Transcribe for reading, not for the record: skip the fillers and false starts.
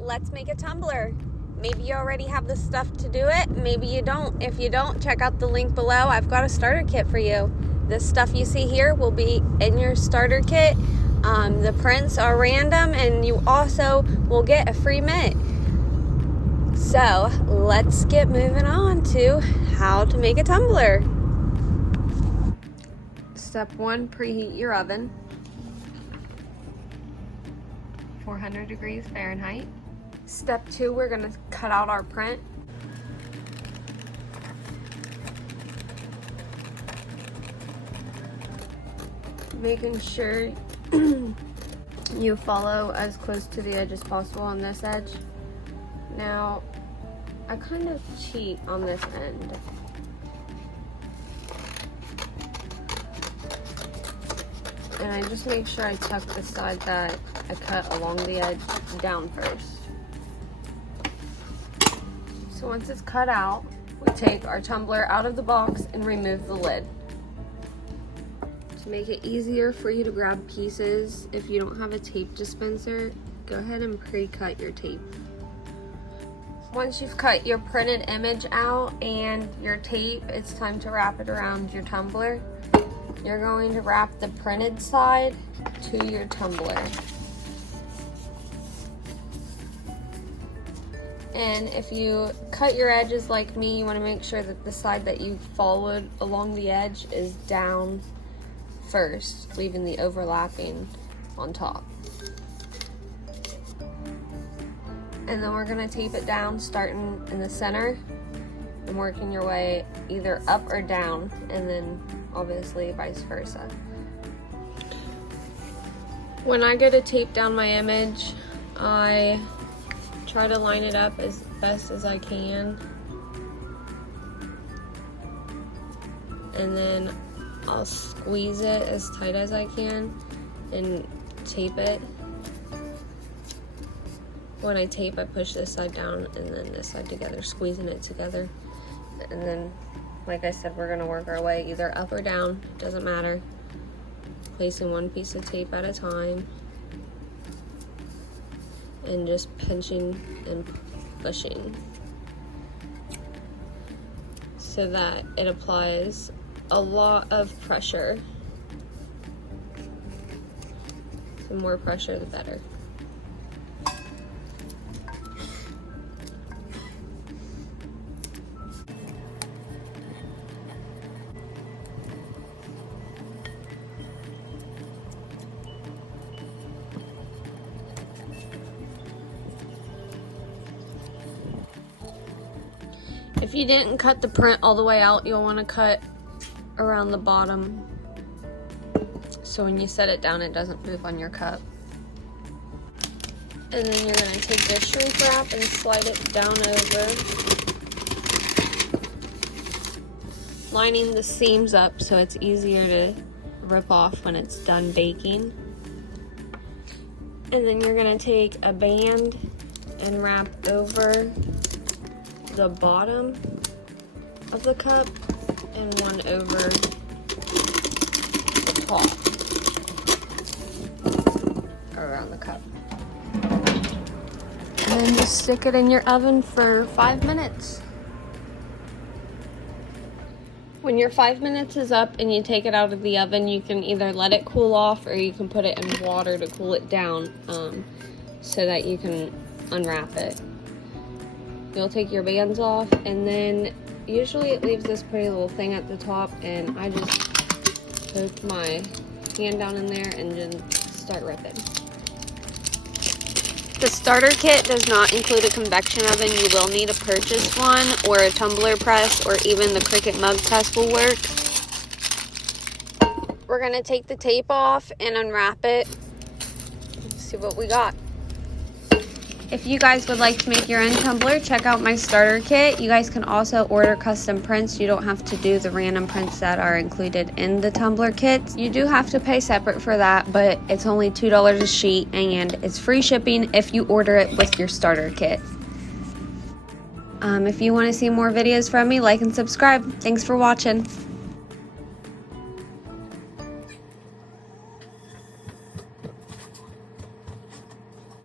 let's make a tumbler. Maybe you already have the stuff to do it, maybe you don't. If you don't, check out the link below. I've got a starter kit for you. This stuff you see here will be in your starter kit. The prints are random, and you also will get a free mitt. So let's get moving on to how to make a tumbler. Step 1, preheat your oven. 400 degrees Fahrenheit. Step 2, we're going to cut out our print. Making sure you follow as close to the edge as possible on this edge. Now, I kind of cheat on this end. And I just make sure I tuck the side that I cut along the edge down first. So once it's cut out, we take our tumbler out of the box and remove the lid. To make it easier for you to grab pieces, if you don't have a tape dispenser, go ahead and pre-cut your tape. Once you've cut your printed image out and your tape, it's time to wrap it around your tumbler. You're going to wrap the printed side to your tumbler. And if you cut your edges like me, you want to make sure that the side that you followed along the edge is down first, leaving the overlapping on top. And then we're going to tape it down, starting in the center and working your way either up or down, and then obviously vice versa. When I go to tape down my image, I try to line it up as best as I can, and then I'll squeeze it as tight as I can and tape it. When I tape, I push this side down and then this side together, squeezing it together. And then, like I said, we're gonna work our way either up or down, doesn't matter. Placing one piece of tape at a time and just pinching and pushing so that it applies a lot of pressure. The more pressure, the better. If you didn't cut the print all the way out, you'll want to cut around the bottom so when you set it down it doesn't move on your cup. And then you're going to take this shrink wrap and slide it down over, lining the seams up so it's easier to rip off when it's done baking. And then you're going to take a band and wrap over the bottom of the cup and one over the top around the cup. And then just stick it in your oven for 5 minutes. When your 5 minutes is up and you take it out of the oven, you can either let it cool off or you can put it in water to cool it down so that you can unwrap it. You'll take your bands off, and then usually it leaves this pretty little thing at the top, and I just poke my hand down in there and just start ripping. The starter kit does not include a convection oven. You will need to purchase one, or a tumbler press, or even the Cricut mug press will work. We're going to take the tape off and unwrap it. Let's see what we got. If you guys would like to make your own tumbler, check out my starter kit. You guys can also order custom prints. You don't have to do the random prints that are included in the tumbler kits. You do have to pay separate for that, but it's only $2 a sheet, and it's free shipping if you order it with your starter kit. If you want to see more videos from me, like and subscribe. Thanks for watching.